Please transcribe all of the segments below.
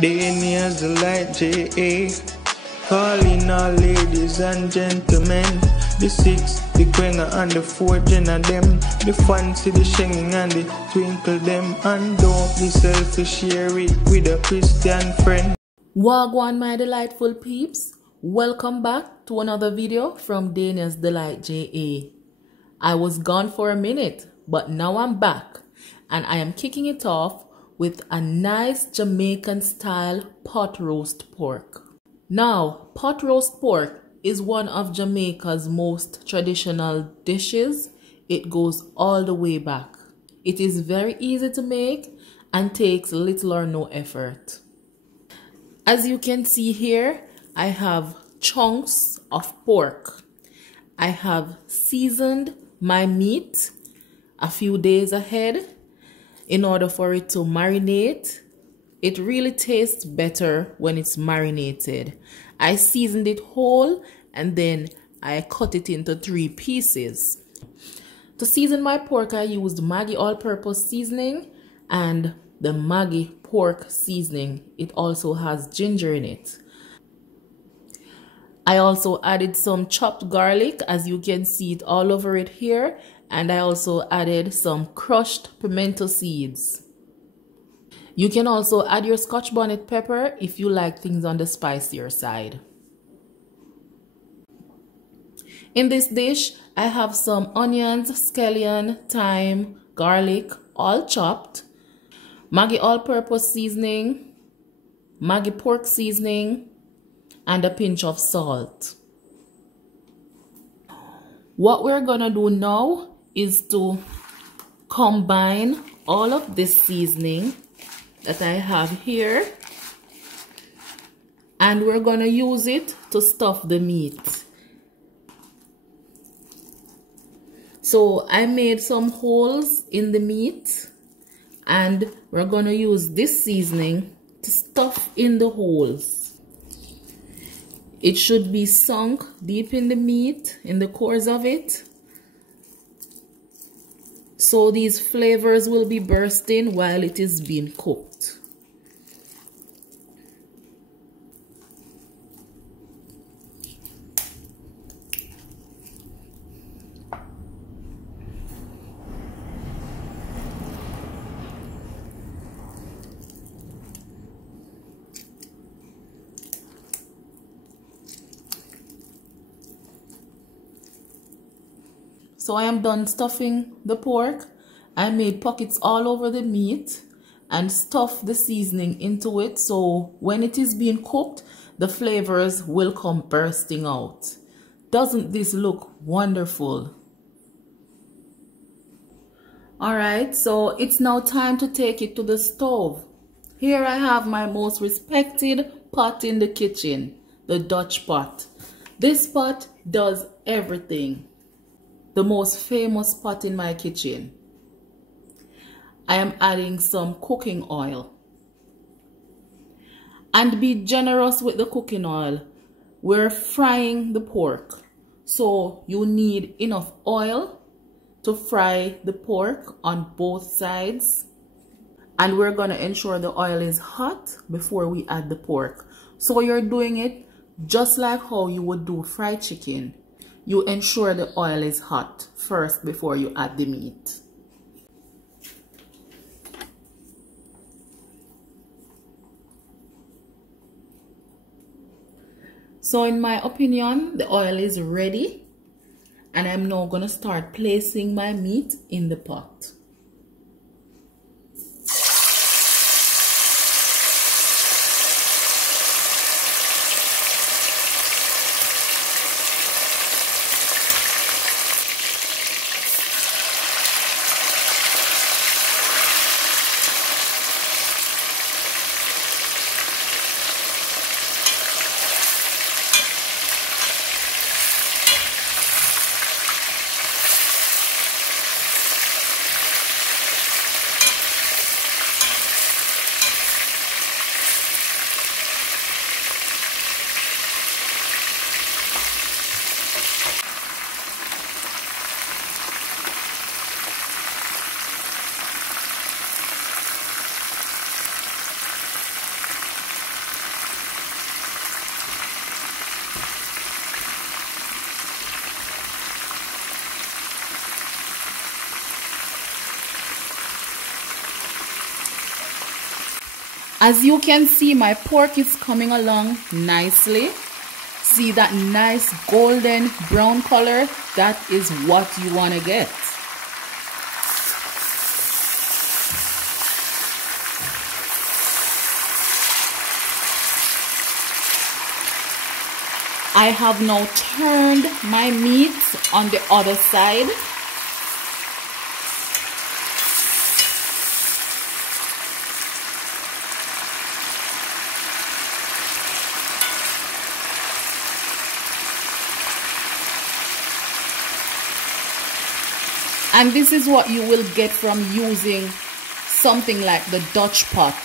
Day nears the light J.A. Calling all ladies and gentlemen. The six, the quenga and the four gen of them. The fancy, the shinging and the twinkle them. And don't be selfish, share it with a Christian friend. Wagwan my delightful peeps, welcome back to another video from Daniel's Delight JA. I was gone for a minute, but now I'm back and I am kicking it off with a nice Jamaican style pot roast pork. Now, pot roast pork is one of Jamaica's most traditional dishes. It goes all the way back. It is very easy to make and takes little or no effort. As you can see here, I have chunks of pork. I have seasoned my meat a few days ahead in order for it to marinate. It really tastes better when it's marinated. I seasoned it whole and then I cut it into 3 pieces. To season my pork, I used Maggi all-purpose seasoning and the Maggi pork seasoning. It also has ginger in it. I also added some chopped garlic, as you can see it all over it here, and I also added some crushed pimento seeds. You can also add your Scotch bonnet pepper if you like things on the spicier side. In this dish, I have some onions, scallion, thyme, garlic, all chopped, Maggi all-purpose seasoning, Maggi pork seasoning, and a pinch of salt. What we're gonna do now is to combine all of this seasoning that I have here, and we're gonna use it to stuff the meat. So I made some holes in the meat and we're gonna use this seasoning to stuff in the holes. It should be sunk deep in the meat, in the cores of it, so these flavors will be bursting while it is being cooked. So I am done stuffing the pork. I made pockets all over the meat and stuffed the seasoning into it, so when it is being cooked, the flavors will come bursting out. Doesn't this look wonderful? Alright, so it's now time to take it to the stove. Here I have my most respected pot in the kitchen, the Dutch pot. This pot does everything. The most famous pot in my kitchen. I am adding some cooking oil. And be generous with the cooking oil. We're frying the pork, so you need enough oil to fry the pork on both sides. And we're gonna ensure the oil is hot before we add the pork. So you're doing it just like how you would do fried chicken. You ensure the oil is hot first before you add the meat. So in my opinion, the oil is ready and I'm now going to start placing my meat in the pot. As you can see, my pork is coming along nicely. See that nice golden brown color? That is what you want to get. I have now turned my meat on the other side. And this is what you will get from using something like the Dutch pot.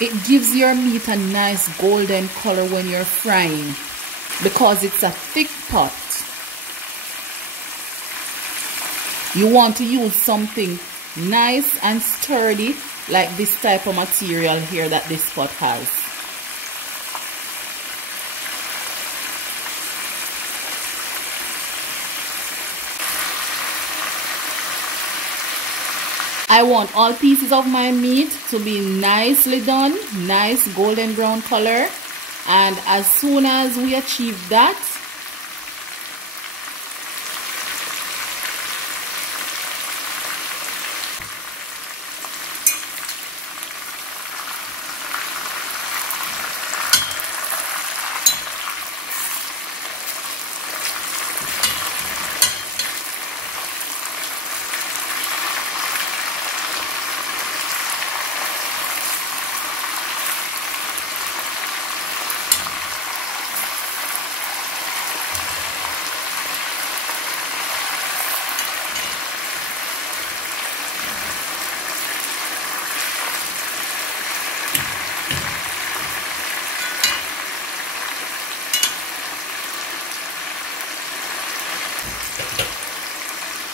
It gives your meat a nice golden color when you're frying because it's a thick pot. You want to use something nice and sturdy like this type of material here that this pot has. I want all pieces of my meat to be nicely done, nice golden brown color. And as soon as we achieve that,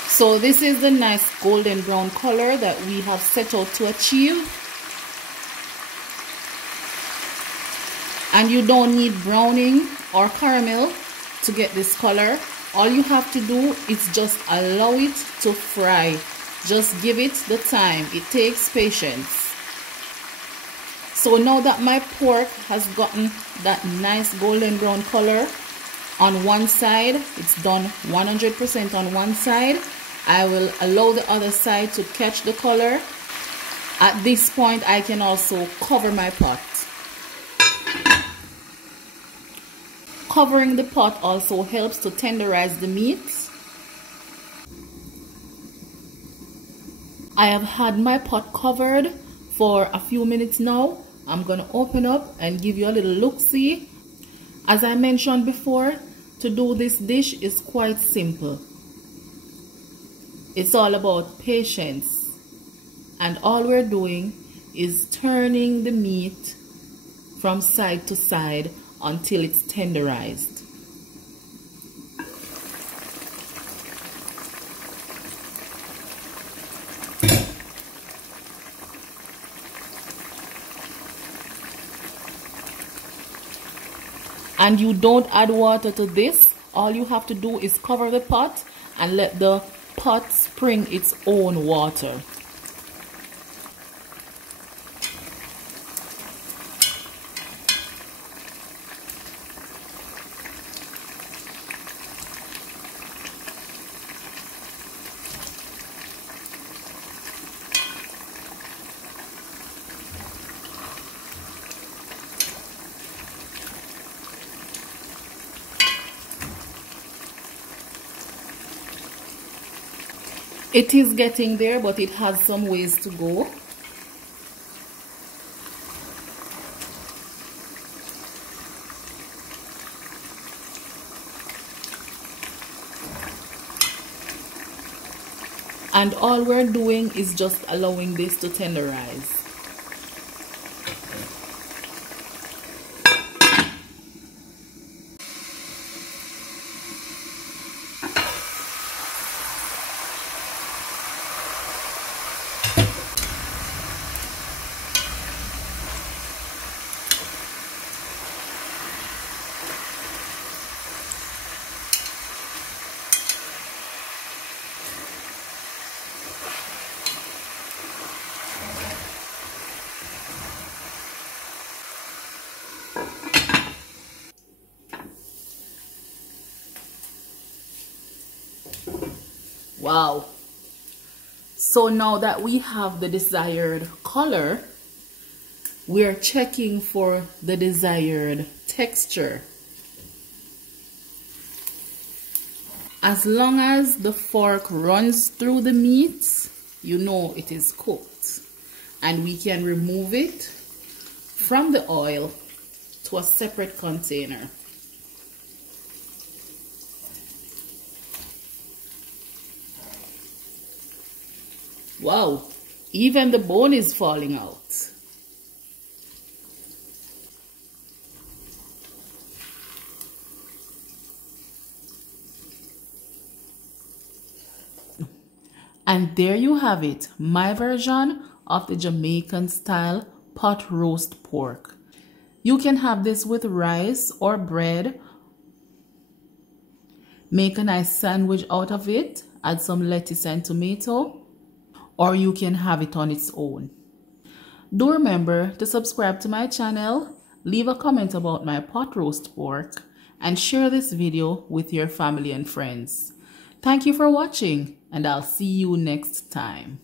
so this is the nice golden brown color that we have set out to achieve. And you don't need browning or caramel to get this color. All you have to do is just allow it to fry. Just give it the time. It takes patience. So now that my pork has gotten that nice golden brown color on one side, it's done 100% on one side. I will allow the other side to catch the color. At this point, I can also cover my pot. Covering the pot also helps to tenderize the meat. I have had my pot covered for a few minutes now. I'm going to open up and give you a little look-see. As I mentioned before, to do this dish is quite simple. It's all about patience, and all we're doing is turning the meat from side to side until it's tenderized. And you don't add water to this. All you have to do is cover the pot and let the pot spring its own water. It is getting there, but it has some ways to go. And all we're doing is just allowing this to tenderize. Wow. So now that we have the desired color, we're checking for the desired texture. As long as the fork runs through the meat, you know it is cooked. And we can remove it from the oil to a separate container. Wow, even the bone is falling out. And there you have it, my version of the Jamaican style pot roast pork. You can have this with rice or bread. Make a nice sandwich out of it, add some lettuce and tomato, or you can have it on its own. Do remember to subscribe to my channel, leave a comment about my pot roast pork, and share this video with your family and friends. Thank you for watching, and I'll see you next time.